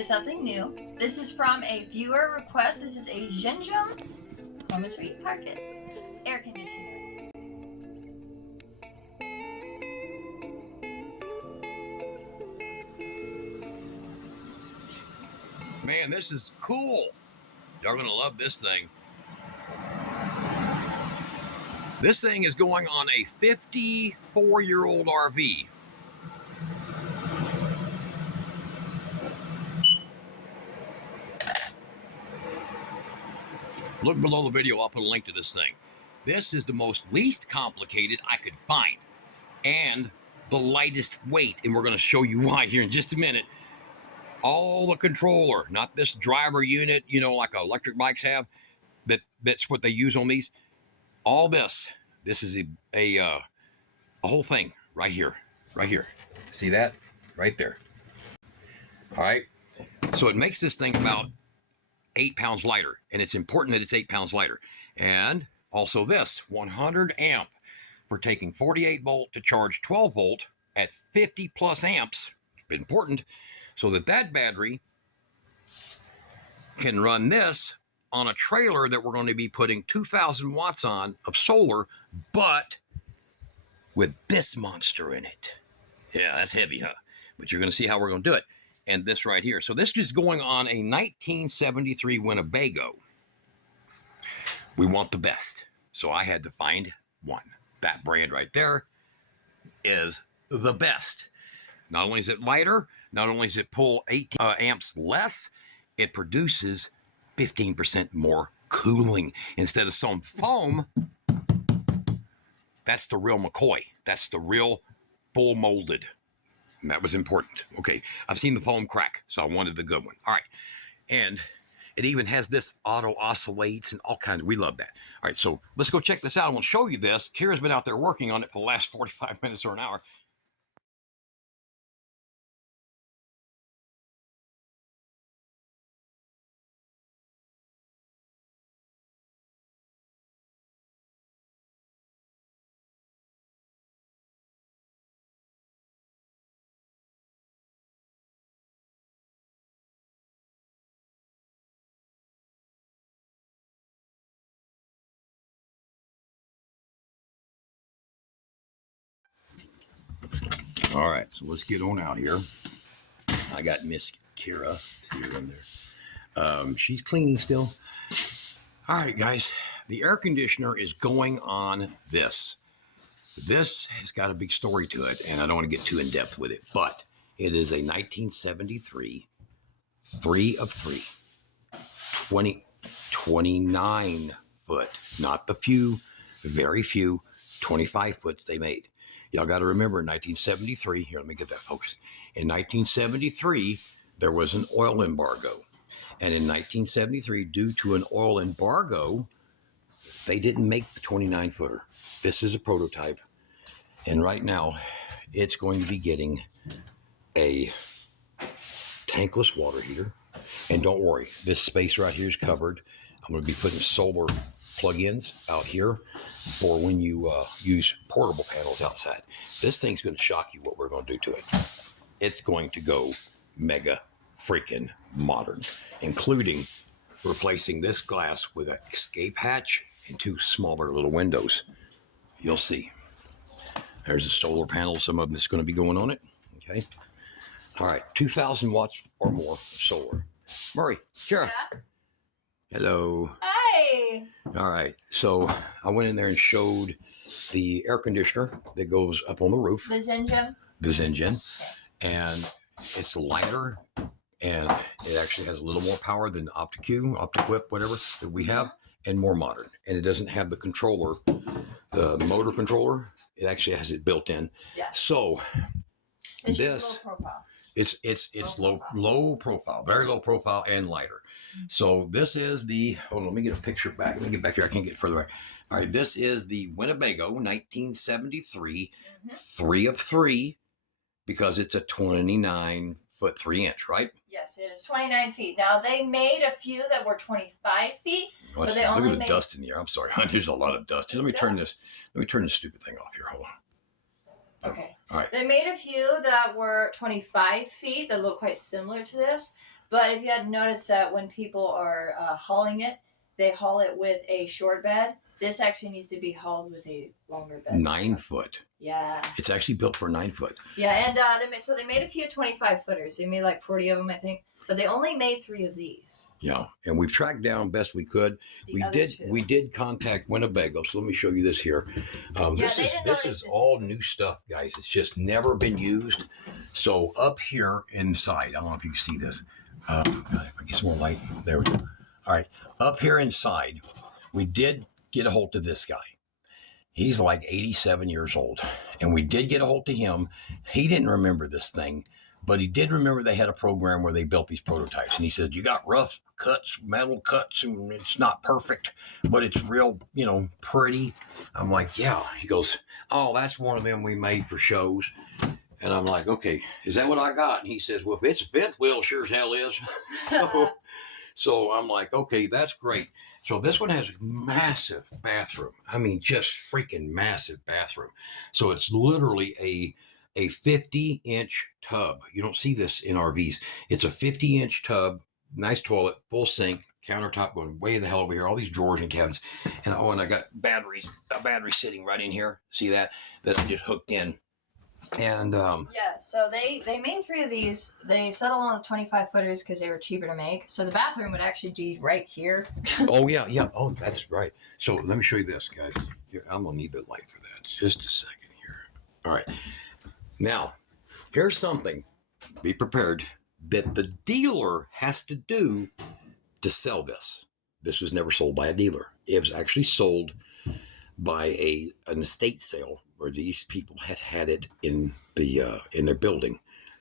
is something new. This is from a viewer request. This is a Ginjum, home is where you park it, air conditioner. Man, this is cool. Y'all gonna love this thing. This thing is going on a 54-year-old RV. Look below the video, I'll put a link to this thing. This is the least complicated I could find, and the lightest weight, and we're gonna show you why here in just a minute. All the controller, not this driver unit, you know, like electric bikes have, that's what they use on these. All this is a whole thing right here. See that? Right there. All right. So it makes this thing about 8 pounds lighter, and it's important that it's 8 pounds lighter. And also this 100 amp for taking 48 volt to charge 12 volt at 50 plus amps. Important, so that battery can run this on a trailer that we're going to be putting 2,000 watts on of solar, but with this monster in it. Yeah, that's heavy, huh? But you're going to see how we're going to do it. And this right here. So this is going on a 1973 Winnebago. We want the best. So I had to find one. That brand right there is the best. Not only is it lighter, not only does it pull 18 amps less, it produces 15% more cooling. Instead of some foam, that's the real McCoy. That's the real full molded. And that was important. Okay, I've seen the foam crack, so I wanted the good one. All right, and it even has this auto oscillates and all kinds. We love that. All right, so let's go check this out. I want to show you this. Kira's been out there working on it for the last 45 minutes or an hour. All right, so let's get on out here. I got Miss Kira. See her in there. She's cleaning still. All right, guys. The air conditioner is going on this. This has got a big story to it, and I don't want to get too in-depth with it, but it is a 1973 3 of 3, 29 foot, not the few, very few 25 foots they made. Y'all got to remember in 1973, here, let me get that focused. In 1973, there was an oil embargo. And in 1973, due to an oil embargo, they didn't make the 29 footer. This is a prototype. And right now, it's going to be getting a tankless water heater. And don't worry, this space right here is covered. I'm going to be putting solar plug-ins out here for when you use portable panels outside. This thing's going to shock you what we're going to do to it. It's going to go mega freaking modern, including replacing this glass with an escape hatch and 2 smaller little windows. You'll see. There's a solar panel, some of them that's going to be going on it. Okay. All right, 2,000 watts or more of solar. Murray, Kara. Yeah. Hello. Hi. All right, so I went in there and showed the air conditioner that goes up on the roof. The Zinjum. The Zinjum. Okay. And it's lighter, and it actually has a little more power than OptiQuip, whatever that we have, and more modern. And it doesn't have the controller, the motor controller. It actually has it built in. Yeah. So it's this low profile. It's low profile, very low profile and lighter. So this is the, hold on, let me get a picture back. Let me get back here. I can't get further back. All right, this is the Winnebago 1973 3 of 3 because it's a 29 foot 3 inch, right? Yes, it is 29 feet. Now they made a few that were 25 feet, but they only made... Look at the dust in the air. I'm sorry, there's a lot of dust. Let me turn this stupid thing off here. Hold on. Okay. All right. They made a few that were 25 feet that look quite similar to this, But if you hadn't noticed that when people are hauling it, they haul it with a short bed. This actually needs to be hauled with a longer bed. 9 foot. Yeah. It's actually built for 9 foot. Yeah, and they made a few 25 footers. They made like 40 of them, I think. But they only made 3 of these. Yeah, and we've tracked down best we could. We did contact Winnebago, so let me show you this here. This is all new stuff, guys. It's just never been used. So up here inside, I don't know if you can see this. If I get some more light, there we go. All right, up here inside, we did get a hold of this guy. He's like 87 years old, and we did get a hold of him. He didn't remember this thing, but he did remember they had a program where they built these prototypes. And he said, you got rough cuts, metal cuts, and it's not perfect, but it's real, pretty. I'm like, yeah. He goes, oh, that's one of them we made for shows. And I'm like, okay, is that what I got? And he says, well, if it's a fifth wheel, sure as hell is. So I'm like, okay, that's great. So this one has a massive bathroom. I mean, just freaking massive bathroom. So it's literally a 50-inch tub. You don't see this in RVs. It's a 50-inch tub, nice toilet, full sink, countertop going way the hell over here, all these drawers and cabinets. And I got a battery sitting right in here. See that I just hooked in. And yeah, so they made 3 of these. They settled on the 25 footers because they were cheaper to make. So the bathroom would actually be right here. Oh yeah. Oh, that's right. So let me show you this, guys. Here, I'm gonna need the light for that. Just a second here. All right. Now, here's something. Be prepared that the dealer has to do to sell this. This was never sold by a dealer. It was actually sold by an estate sale where these people had it in their building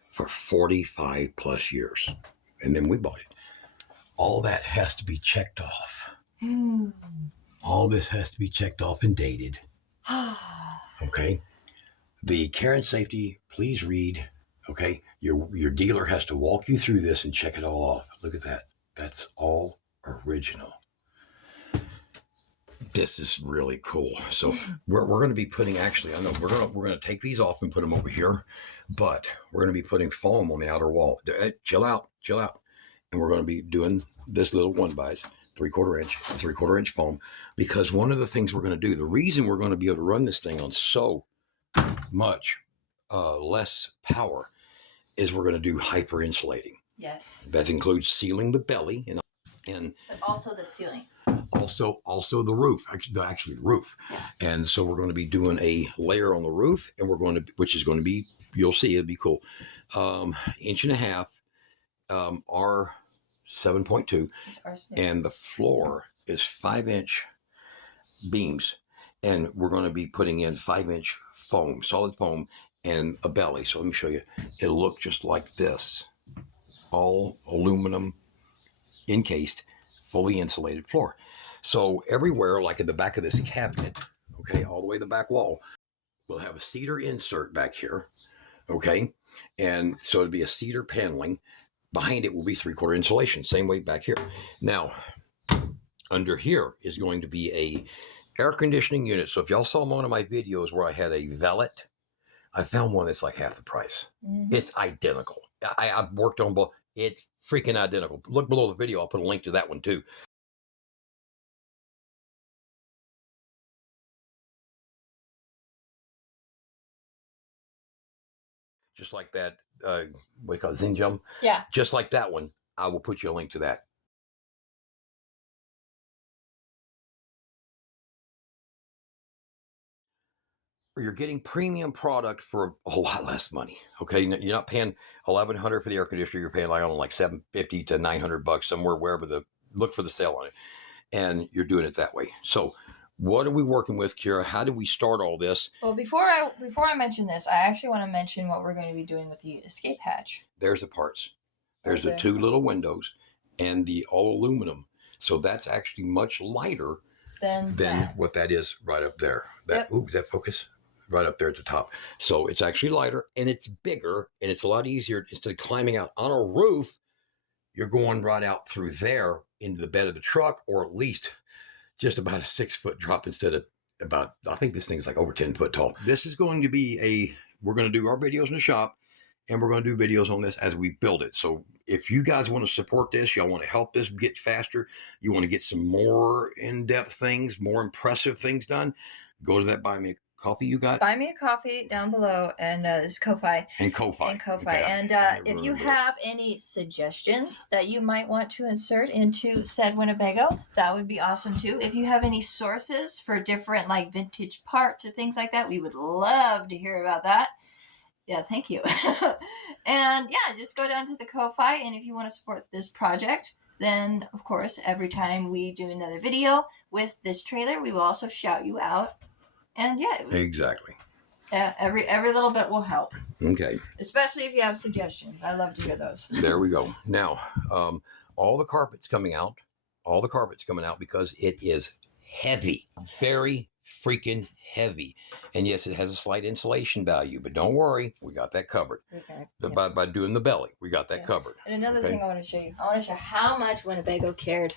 for 45 plus years, and then we bought it. All that has to be checked off. All this has to be checked off and dated. Okay. The care and safety, please read. Okay. Your dealer has to walk you through this and check it all off. Look at that. That's all original. This is really cool. So we're going to be putting, actually, I know we're going to take these off and put them over here, but we're going to be putting foam on the outer wall. Chill out. And we're going to be doing this little 1x 3/4 inch foam, because one of the things we're going to do, the reason we're going to be able to run this thing on so much less power is we're going to do hyper insulating. Yes. That includes sealing the belly and but also the ceiling. Also the roof, actually the roof. Yeah. And so we're going to be doing a layer on the roof, and which is going to be, you'll see, it'll be cool. 1.5 inches, R 7.2, and the floor is 5-inch beams, and we're going to be putting in 5-inch foam, solid foam, and a belly. So let me show you. It'll look just like this, all aluminum encased, fully insulated floor. So everywhere, like in the back of this cabinet, okay, all the way to the back wall, we'll have a cedar insert back here, okay? And so it'll be a cedar paneling. Behind it will be 3/4 insulation, same way back here. Now, under here is going to be a air conditioning unit. So if y'all saw one of my videos where I had a Velvet, I found one that's like half the price. Mm-hmm. It's identical. I've worked on both. It's freaking identical. Look below the video. I'll put a link to that one too. Just like that, what do you call it, Zinjum? Yeah. Just like that one, I will put you a link to that. You're getting premium product for a lot less money. Okay, you're not paying $1,100 for the air conditioner. You're paying like $750 to $900 somewhere, wherever look for the sale on it, and you're doing it that way. So, what are we working with, Kira? How do we start all this? Well, before I mention this, I actually want to mention what we're going to be doing with the escape hatch. There's the parts. There's the 2 little windows and the all aluminum. So that's actually much lighter than what that is right up there. Ooh, that focus? Right up there at the top. So it's actually lighter, and it's bigger, and it's a lot easier. Instead of climbing out on a roof, you're going right out through there into the bed of the truck, or at least just about a 6-foot drop instead of I think this thing's like over 10 foot tall. This is going to be we're going to do our videos in the shop, and we're going to do videos on this as we build it. So if you guys want to support this, y'all want to help this get faster, you want to get some more in-depth things, more impressive things done, go to that Buy Me a Coffee you got. Buy Me a Coffee down below, and this is Ko-Fi. And Ko-Fi. And Ko-Fi. Okay. And if you have any suggestions that you might want to insert into said Winnebago, that would be awesome too. If you have any sources for different like vintage parts or things like that, we would love to hear about that. Yeah, thank you. And yeah, just go down to the Ko-Fi, and if you want to support this project, then of course every time we do another video with this trailer, we will also shout you out. And yeah, exactly. Yeah, every little bit will help. Okay. Especially if you have suggestions. I love to hear those. There we go. Now, all the carpet's coming out. All the carpet's coming out because it is heavy. Very freaking heavy. And yes, it has a slight insulation value, but don't worry, we got that covered. Okay. By doing the belly, we got that covered. And another thing I want to show you. I want to show how much Winnebago cared.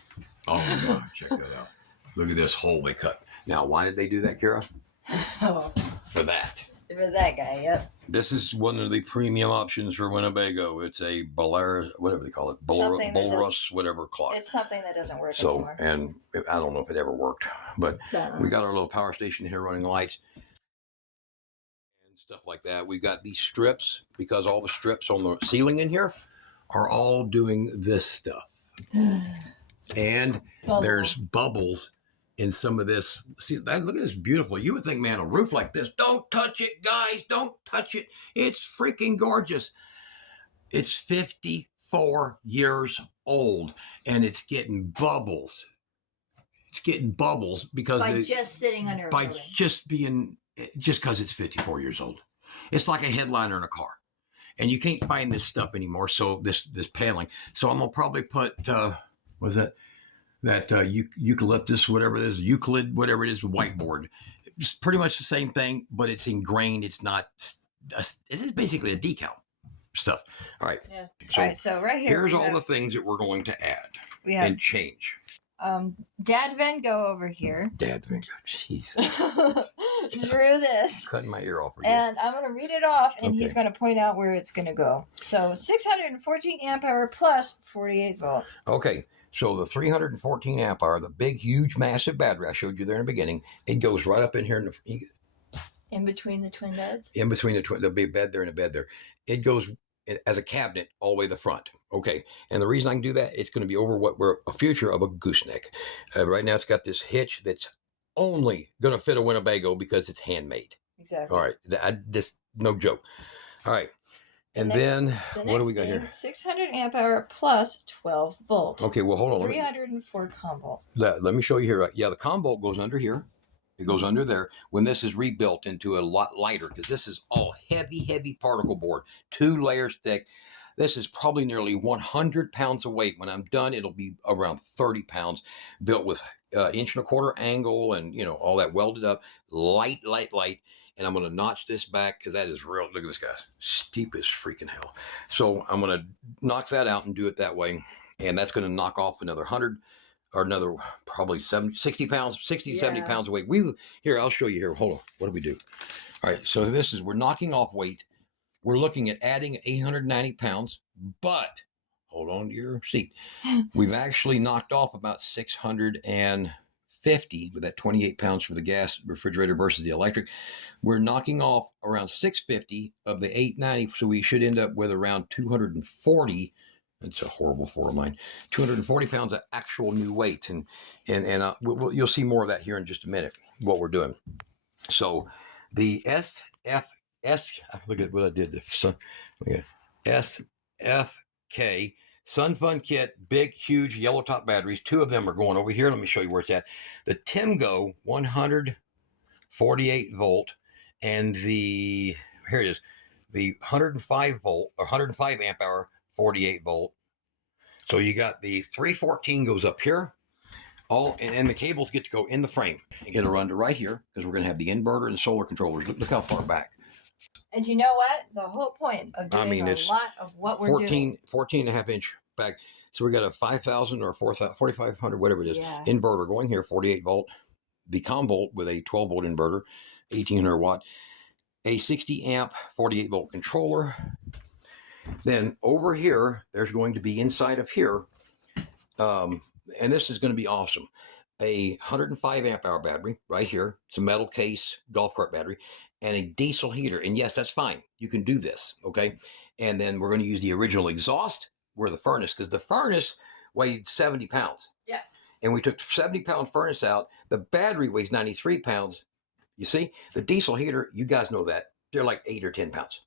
Oh my God, check that out. Look at this hole they cut. Now, why did they do that, Kara? For that. For that guy, yep. This is one of the premium options for Winnebago. It's a Bolaris, whatever they call it, Bolrus, whatever clock. It's something that doesn't work so, anymore. And I don't know if it ever worked, but we got our little power station here running lights and stuff like that. We've got these strips because all the strips on the ceiling in here are all doing this stuff. And there's bubbles in some of this. See, look at this beautiful. You would think, man, a roof like this, don't touch it, guys, don't touch it. It's freaking gorgeous. It's 54 years old, and it's getting bubbles. It's getting bubbles because by just sitting under a building. just because it's 54 years old. It's like a headliner in a car, and you can't find this stuff anymore. So this paneling. So I'm gonna probably put what's that? That eucalyptus, whatever it is, Euclid, whatever it is, whiteboard. It's pretty much the same thing, but it's ingrained. It's not. This is basically a decal stuff. All right. Yeah. So all right. So right here. Here's all the things that we're going to add and change. Dad Van Gogh over here. Dad Van Gogh. Jeez. Drew this. Cutting my ear off for you. And I'm going to read it off, and he's going to point out where it's going to go. So 614 amp hour plus 48 volt. Okay. So the 314 amp hour, the big, huge, massive battery I showed you there in the beginning, it goes right up in here. In between the twin beds? In between there'll be a bed there and a bed there. It goes as a cabinet all the way to the front. Okay. And the reason I can do that, it's going to be over what we're a future of a gooseneck. Right now it's got this hitch that's only going to fit a Winnebago because it's handmade. Exactly. All right. This no joke. All right. And then what do we got here? 600 amp hour plus 12 volt. Okay, well, hold on. 304 comm volt. Let me show you here. Yeah, the comm volt goes under here. It goes under there. When this is rebuilt into a lot lighter, because this is all heavy particle board, 2 layers thick. This is probably nearly 100 pounds of weight. When I'm done, it'll be around 30 pounds, built with 1.25 inch angle and, all that welded up, light. And I'm going to notch this back because that is real. Look at this, guys. Steep as freaking hell. So I'm going to knock that out and do it that way. And that's going to knock off another 100 or another probably 60 pounds, 60, 70 pounds of weight. Here, I'll show you here. Hold on. What do we do? All right. So we're knocking off weight. We're looking at adding 890 pounds, but hold on to your seat. We've actually knocked off about 650 with that 28 pounds for the gas refrigerator versus the electric. We're knocking off around 650 of the 890. So we should end up with around 240. It's a horrible four of mine. 240 pounds of actual new weight. And you'll see more of that here in just a minute, what we're doing. So the look at what I did. SFK Sun Fun Kit, big, huge yellow top batteries. 2 of them are going over here. Let me show you where it's at. The Timgo 148 volt and here it is, the 105 volt or 105 amp hour 48 volt. So you got the 314 goes up here. And the cables get to go in the frame. It'll run to right here because we're going to have the inverter and solar controllers. Look how far back. And you know what? The whole point of doing a lot of what we're doing. 14.5 inch back. So we got a 5,000 or 4,500, whatever it is, inverter going here, 48 volt. The comm volt with a 12 volt inverter, 1800 watt. A 60 amp, 48 volt controller. Then over here, there's going to be inside of here, and this is going to be awesome, a 105 amp hour battery right here. It's a metal case golf cart battery and a diesel heater. And yes, that's fine. You can do this, okay? And then we're going to use the original exhaust where the furnace, because the furnace weighed 70 pounds. Yes. And we took 70-pound furnace out. The battery weighs 93 pounds. You see, the diesel heater, you guys know that. They're like 8 or 10 pounds.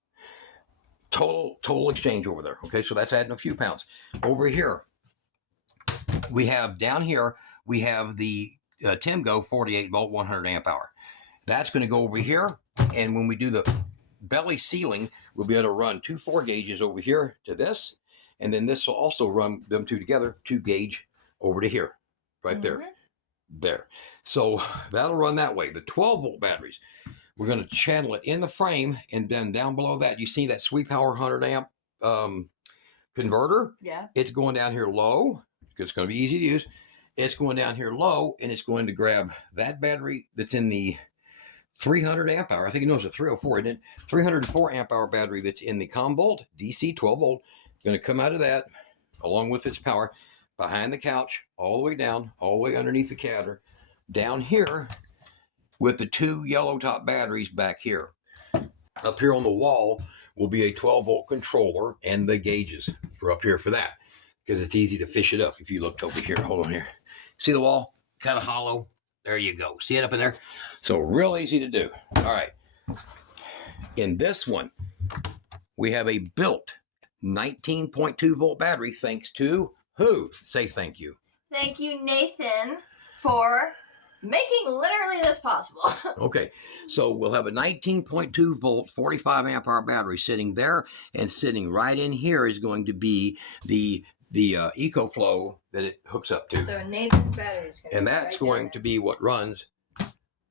Total exchange over there. Okay, so that's adding a few pounds. Over here, we have down here, we have the Timgo 48 volt 100 amp hour. That's going to go over here. And when we do the belly sealing, we'll be able to run 2 4 gauges over here to this. And then this will also run them two together, 2 gauge over to here, right there. There. So that'll run that way. The 12 volt batteries, we're going to channel it in the frame, and then down below that, you see that SweetPower 100 amp converter? Yeah. It's going down here low, because it's going to be easy to use. It's going down here low, and it's going to grab that battery that's in the 300 amp hour. I think it knows a 304, isn't it? 304 amp hour battery that's in the ComVolt DC 12 volt. Going to come out of that, along with its power, behind the couch, all the way down, all the way underneath the counter, down here with the 2 yellow top batteries back here. Up here on the wall will be a 12 volt controller and the gauges for up here for that, because it's easy to fish it up. If you looked over here, hold on here. See the wall? Kind of hollow. There you go. See it up in there? So real easy to do. All right. In this one, we have a built 19.2 volt battery, thanks to who? Say thank you. Thank you, Nathan, for making literally this possible. Okay, so we'll have a 19.2 volt 45 amp hour battery sitting there, and sitting right in here is going to be the EcoFlow that it hooks up to. So Nathan's battery is going to and that's going to be what runs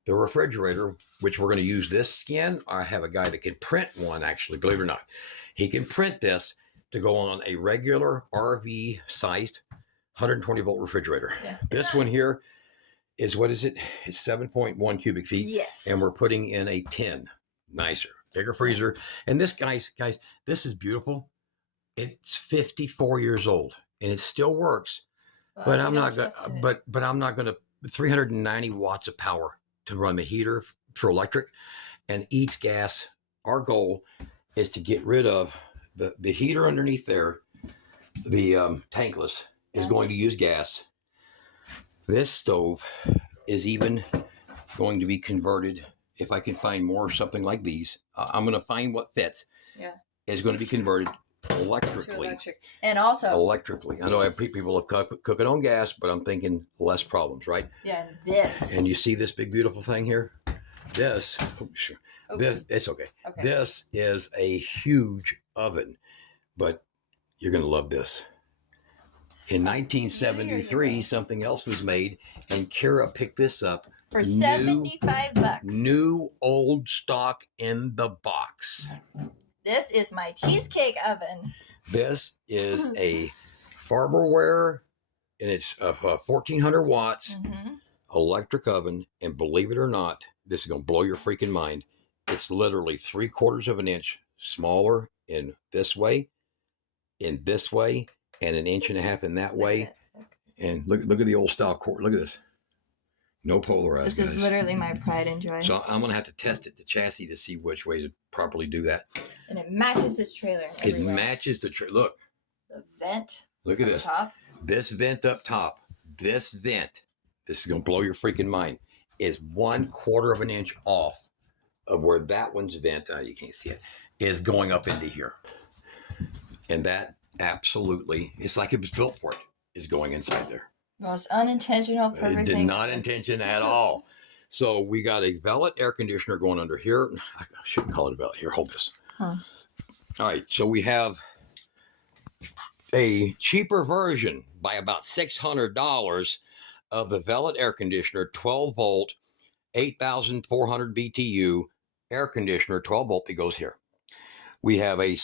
the refrigerator, which we're going to use this skin. I have a guy that can print one, actually, believe it or not. He can print this to go on a regular RV sized 120 volt refrigerator. Yeah, this one here is, what is it? It's 7.1 cubic feet. Yes. And we're putting in a 10, nicer, bigger freezer. And this, guys, this is beautiful. It's 54 years old and it still works. Well, but I'm not going but I'm not going to 390 watts of power to run the heater for electric, and eats gas. Our goal is to get rid of the heater underneath there. The tankless is going to use gas. This stove is even going to be converted. If I can find more something like these, I'm going to find what fits. Yeah, is going to be converted electrically. And also electrically. I know I have people cooking on gas, but I'm thinking less problems, right? Yeah. This. And you see this big beautiful thing here? This. Oh, sure. Okay. This, it's okay. This is a huge oven, but you're going to love this. In 1973, something else was made, and Kira picked this up for $75. New old stock in the box. This is my cheesecake oven. This is a Farberware, and it's 1,400 watts electric oven. And believe it or not, this is going to blow your freaking mind. It's literally 3/4 of an inch smaller in this way, and an 1.5 inches in that way. And look at the old style cord. Look at this. No polarized. This is literally my pride and joy. So I'm going to have to test it, the chassis, to see which way to properly do that. And it matches this trailer everywhere. It matches the Look. The vent. Look at this. Top. This vent up top. This vent. This is going to blow your freaking mind. Is 1/4 of an inch off of where that one's vent. You can't see it. Is going up into here. And that absolutely, it's like it was built for it. Is going inside there. Well, it's unintentional. Perfect. It did not intention at all. So we got a Velvet air conditioner going under here. I shouldn't call it a Velvet. Here, hold this. Huh. All right. So we have a cheaper version by about $600 of the Velvet air conditioner, 12 volt, 8,400 BTU air conditioner, 12 volt that goes here. We have a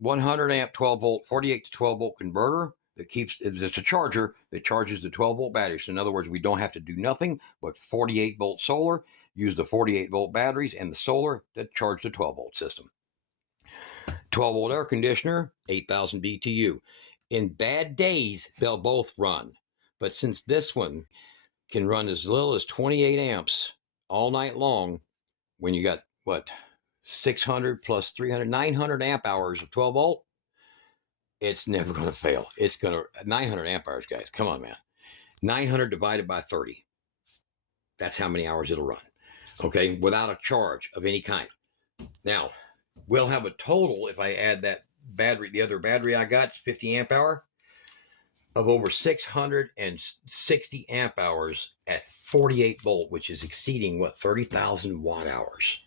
100 amp, 12 volt, 48 to 12 volt converter. It's a charger that charges the 12 volt battery. So in other words, we don't have to do nothing but 48 volt solar, use the 48 volt batteries and the solar that charge the 12 volt system. 12-volt air conditioner, 8,000 BTU. In bad days, they'll both run. But since this one can run as little as 28 amps all night long, when you got, what, 600 plus 300, 900 amp hours of 12 volt, it's never going to fail. It's going to, 900 amp hours, guys. Come on, man. 900 divided by 30. That's how many hours it'll run. Okay, without a charge of any kind. Now, we'll have a total, if I add that battery, the other battery I got, 50 amp hour, of over 660 amp hours at 48 volt, which is exceeding, what, 30,000 watt hours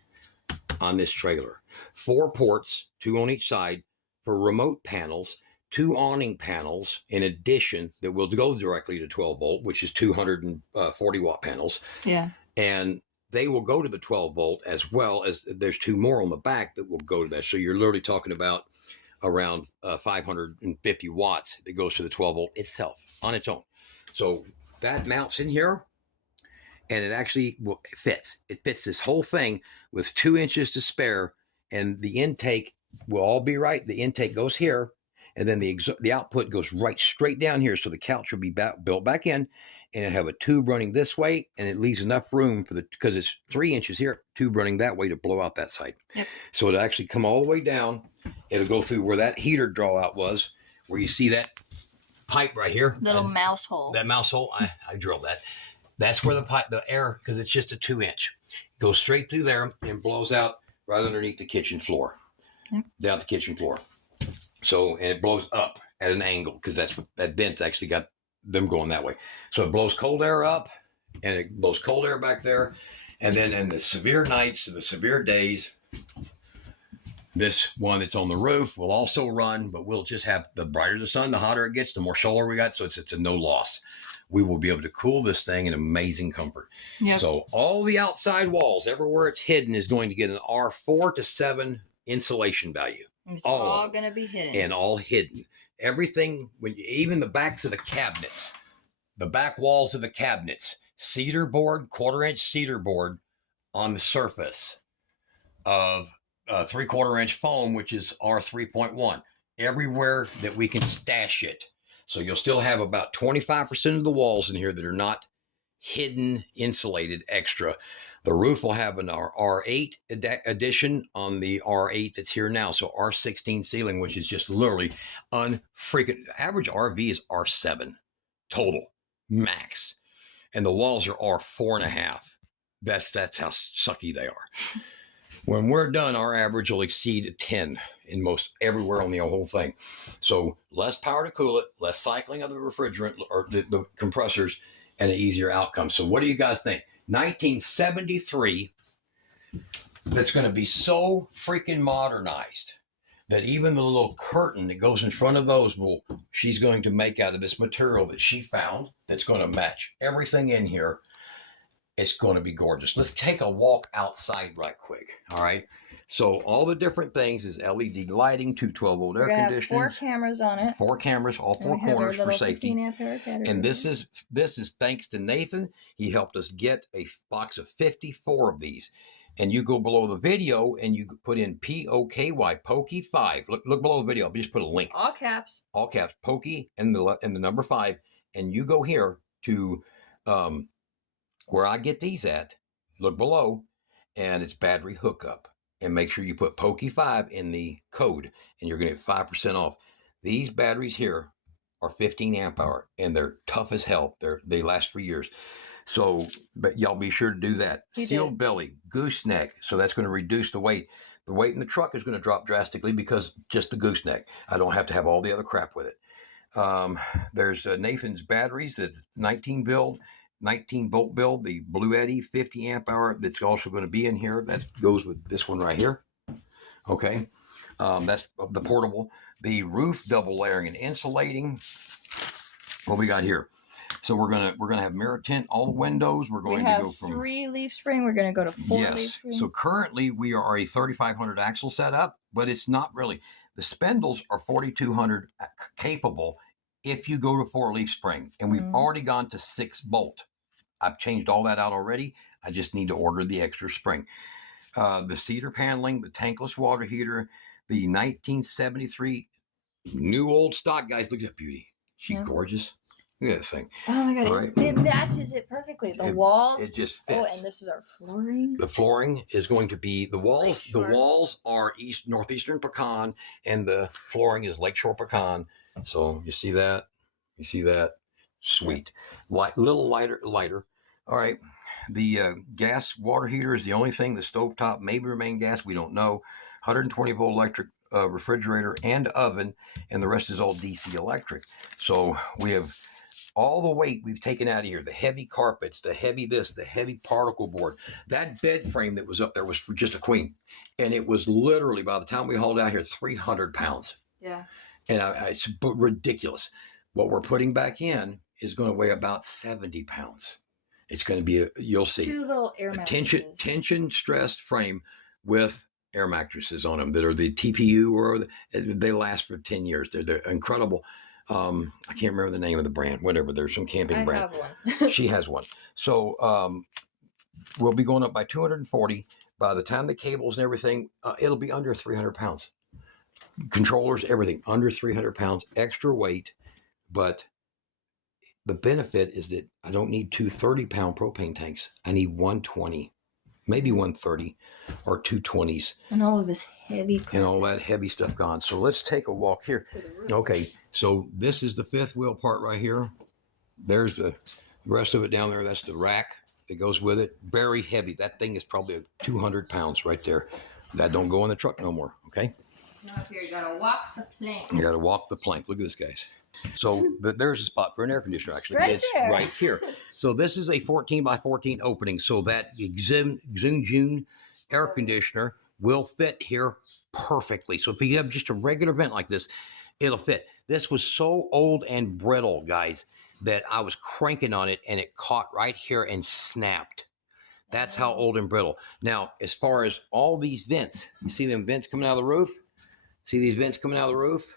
on this trailer. 4 ports, 2 on each side, for remote panels, 2 awning panels in addition that will go directly to 12 volt, which is 240 watt panels. Yeah. And they will go to the 12 volt, as well as there's 2 more on the back that will go to that. So you're literally talking about around 550 watts that goes to the 12 volt itself on its own. So that mounts in here, and it actually fits. It fits this whole thing with 2 inches to spare, and the intake will all be right. The intake goes here, and then the output goes right straight down here. So the couch will be built back in, and it'll have a tube running this way, and it leaves enough room for because it's 3 inches here, tube running that way to blow out that side. Yep. So it'll actually come all the way down. It'll go through where that heater draw out was, where you see that pipe right here. Little mouse hole. That mouse hole, I drilled that. That's where the air, because it's just a 2-inch, goes straight through there and blows out right underneath the kitchen floor. Yep. Down the kitchen floor. So, and it blows up at an angle, because that's what that vent's actually got them going that way. So it blows cold air up, and it blows cold air back there. And then in the severe nights and the severe days, this one that's on the roof will also run, but we'll just have, the brighter the sun, the hotter it gets, the more solar we got. So it's a no loss. We will be able to cool this thing in amazing comfort. Yep. So all the outside walls, everywhere it's hidden, is going to get an R4 to 7 insulation value. It's all going to be hidden. And all hidden. Everything, even the backs of the cabinets, the back walls of the cabinets, cedar board, 1/4-inch cedar board on the surface of 3/4-inch foam, which is R3.1. Everywhere that we can stash it. So you'll still have about 25% of the walls in here that are not hidden, insulated extra. The roof will have an R8 addition on the R8 that's here now. So R16 ceiling, which is just literally unfreaking. Average RV is R7 total max. And the walls are R4.5. That's how sucky they are. When we're done, our average will exceed 10 in most everywhere on the whole thing. So less power to cool it, less cycling of the refrigerant or the compressors, and an easier outcome. So what do you guys think? 1973, that's going to be so freaking modernized that even the little curtain that goes in front of those she's going to make out of this material that she found that's going to match everything in here. It's going to be gorgeous. Let's take a walk outside right quick. All right. So all the different things is LED lighting, 2 12-volt air conditioners. 4 cameras on it. 4 cameras, all 4 corners for safety. And this is thanks to Nathan. He helped us get a box of 54 of these. And you go below the video and you put in POKY, Pokey 5. Look below the video. I'll just put a link. All caps. All caps. Pokey and the number 5. And you go here to where I get these at, look below, and it's battery hookup. And make sure you put Pokey 5 in the code, and you're going to get 5% off. These batteries here are 15 amp hour, and they're tough as hell. They last for years. So, but y'all be sure to do that. Sealed belly, gooseneck. So that's going to reduce the weight. The weight in the truck is going to drop drastically because just the gooseneck. I don't have to have all the other crap with it. There's Nathan's batteries, that's 19 volt build, the Blue Eddy 50 amp hour that's also going to be in here. That goes with this one right here. Okay. That's the portable. The roof double layering and insulating. What we got here? So we're gonna have mirror tint all the windows. We're going to go from 3 leaf spring. We're going to go to 4 leaf spring. So currently we are a 3500 axle setup, but it's not really. The spindles are 4200 capable if you go to 4 leaf spring, and we've already gone to 6 bolt. I've changed all that out already. I just need to order the extra spring. The cedar paneling, the tankless water heater, the 1973 new old stock, guys. Look at that beauty. She's gorgeous. Look at that thing. Oh my God, Right. it matches it perfectly. The walls. It just Oh, fits. and this is our flooring. The flooring is going to be the walls. Lakeshore. The walls are northeastern pecan, and the flooring is lakeshore pecan. So you see that? You see that? Sweet. Little lighter. All right. The gas water heater is the only thing. The stovetop may remain gas. We don't know. 120 volt electric refrigerator and oven, and the rest is all DC electric. So we have all the weight we've taken out of here, the heavy carpets, the heavy this, the heavy particle board. That bed frame that was up there was for just a queen. And it was literally, by the time we hauled out here, 300 pounds. Yeah. And it's ridiculous. What we're putting back in is going to weigh about 70 pounds. It's going to be, you'll see. 2 little air mattresses. Tension stressed frame with air mattresses on them that are the TPU, or they last for 10 years. They're incredible. I can't remember the name of the brand, whatever. There's some camping brand. I have one. She has one. So we'll be going up by 240. By the time the cables and everything, it'll be under 300 pounds. Controllers, everything, under 300 pounds, extra weight. But the benefit is that I don't need 2 30-pound propane tanks. I need 120, maybe 130, or 220s. And all of this heavy carpet. And all that heavy stuff gone. So let's take a walk here. Okay, so this is the fifth wheel part right here. There's the rest of it down there. That's the rack that goes with it. Very heavy. That thing is probably 200 pounds right there. That don't go in the truck no more, okay? No, here you gotta walk the plank. You gotta walk the plank. Look at this, guys. So there's a spot for an air conditioner, actually. Right it's there. right here. So this is a 14 by 14 opening. So that Joxn air conditioner will fit here perfectly. So if you have just a regular vent like this, it'll fit. This was so old and brittle, guys, that I was cranking on it and it caught right here and snapped. That's how old and brittle. Now, as far as all these vents, you see them vents coming out of the roof? See these vents coming out of the roof?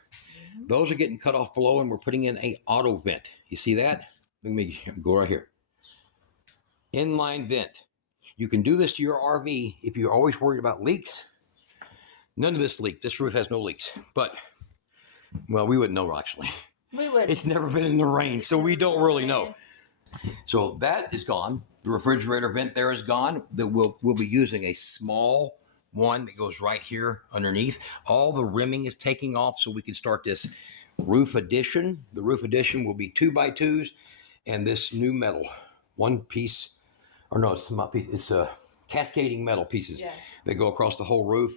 Those are getting cut off below, and we're putting in a auto vent. You see that? Let me go right here. Inline vent. You can do this to your RV if you're always worried about leaks. None of this leak. This roof has no leaks. But, well, we wouldn't know, actually. We would. It's never been in the rain, so we don't really know. So that is gone. The refrigerator vent there is gone. We'll be using a small one that goes right here underneath. All the rimming is taking off, so we can start this roof addition. The roof addition will be 2x2s, and this new metal, one piece, or no, it's not piece. It's cascading metal pieces that go across the whole roof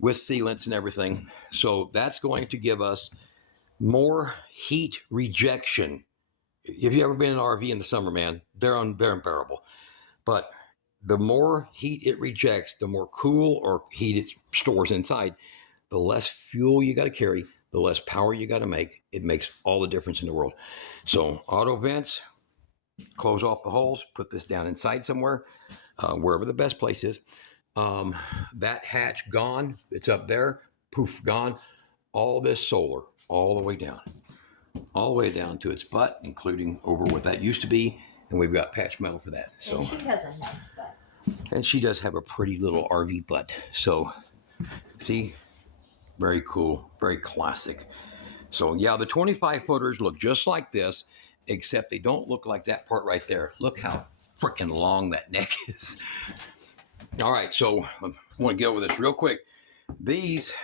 with sealants and everything. So that's going to give us more heat rejection. If you've ever been in an RV in the summer, man, they're unbearable. But the more heat it rejects, the more cool or heat it stores inside, the less fuel you got to carry, the less power you got to make. It makes all the difference in the world. So auto vents, close off the holes, put this down inside somewhere, wherever the best place is. That hatch gone. It's up there. Poof, gone. All this solar, all the way down to its butt, including over what that used to be. And we've got patch metal for that. So, and she has a nice butt. And she does have a pretty little RV butt. So, see, very cool, very classic. So, yeah, the 25 footers look just like this, except they don't look like that part right there. Look how freaking long that neck is. All right, so I want to get over this real quick. This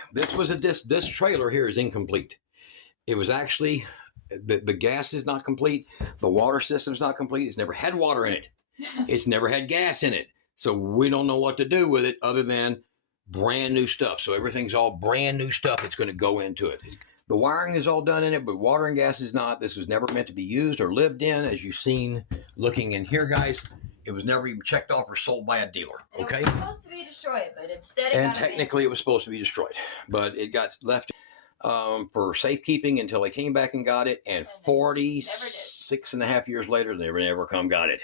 trailer here is incomplete. It was actually, the gas is not complete. The water system is not complete. It's never had water in it. It's never had gas in it. So we don't know what to do with it other than brand new stuff. So everything's all brand new stuff that's going to go into it. The wiring is all done in it, but water and gas is not. This was never meant to be used or lived in. As you've seen looking in here, guys, it was never even checked off or sold by a dealer. Okay. It was supposed to be destroyed, but instead and technically it was supposed to be destroyed, but it got left for safekeeping until they came back and got it. And 46 and a half years later, they never come got it.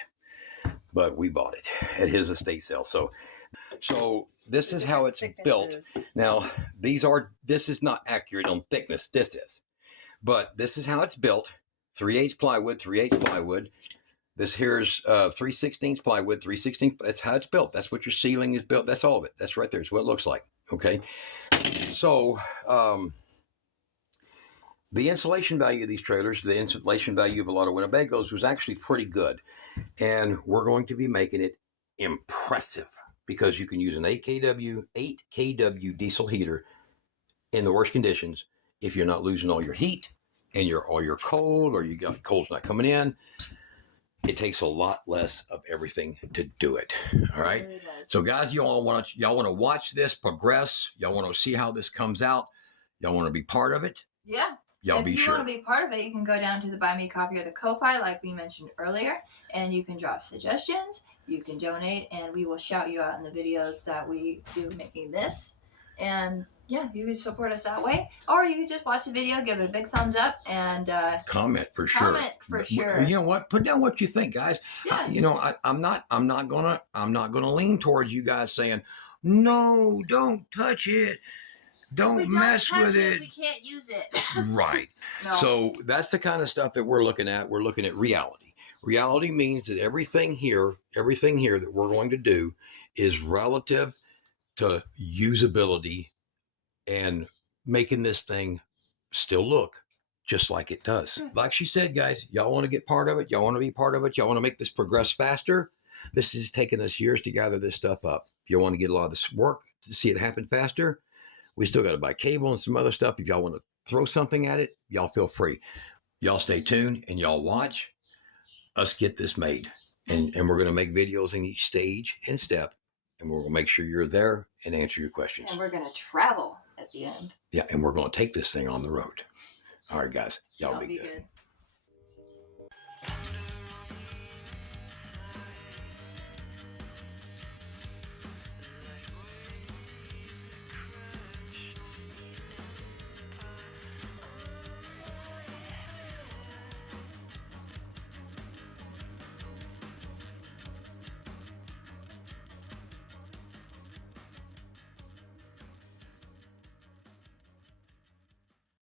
But we bought it at his estate sale. So this is how it's built. Now, this is not accurate on thickness. This is. But this is how it's built. 3/8 plywood, 3/8 plywood. This here's 3/16 plywood, 3/16. That's how it's built. That's what your ceiling is built. That's all of it. That's right there. It's what it looks like. Okay. So, the insulation value of these trailers, the insulation value of a lot of Winnebagos was actually pretty good. And we're going to be making it impressive because you can use an 8 kW diesel heater in the worst conditions if you're not losing all your heat and you're cold, or you got cold's not coming in. It takes a lot less of everything to do it. All right. It really does. So guys, y'all want to watch this progress. Y'all want to see how this comes out. Y'all want to be part of it. Yeah. Y'all if be you sure. want to be part of it, you can go down to the Buy Me Coffee or the Ko-Fi, like we mentioned earlier, and you can drop suggestions. You can donate, and we will shout you out in the videos that we do making this. And yeah, you can support us that way, or you can just watch the video, give it a big thumbs up, and comment for sure. Comment for sure. You know what? Put down what you think, guys. Yeah. You know, I'm not gonna lean towards you guys saying, no, don't touch it. Don't mess with it. We can't use it. Right. No. So that's the kind of stuff that we're looking at. We're looking at reality. Reality means that everything here that we're going to do is relative to usability and making this thing still look just like it does. Like she said, guys, y'all want to get part of it. Y'all want to be part of it. Y'all want to make this progress faster. This is taking us years to gather this stuff up. If you want to get a lot of this work to see it happen faster, we still got to buy cable and some other stuff. If y'all want to throw something at it, y'all feel free. Y'all stay tuned and y'all watch us get this made. And we're going to make videos in each stage and step. And we're going to make sure you're there and answer your questions. And we're going to travel at the end. Yeah, and we're going to take this thing on the road. All right, guys. Y'all be good.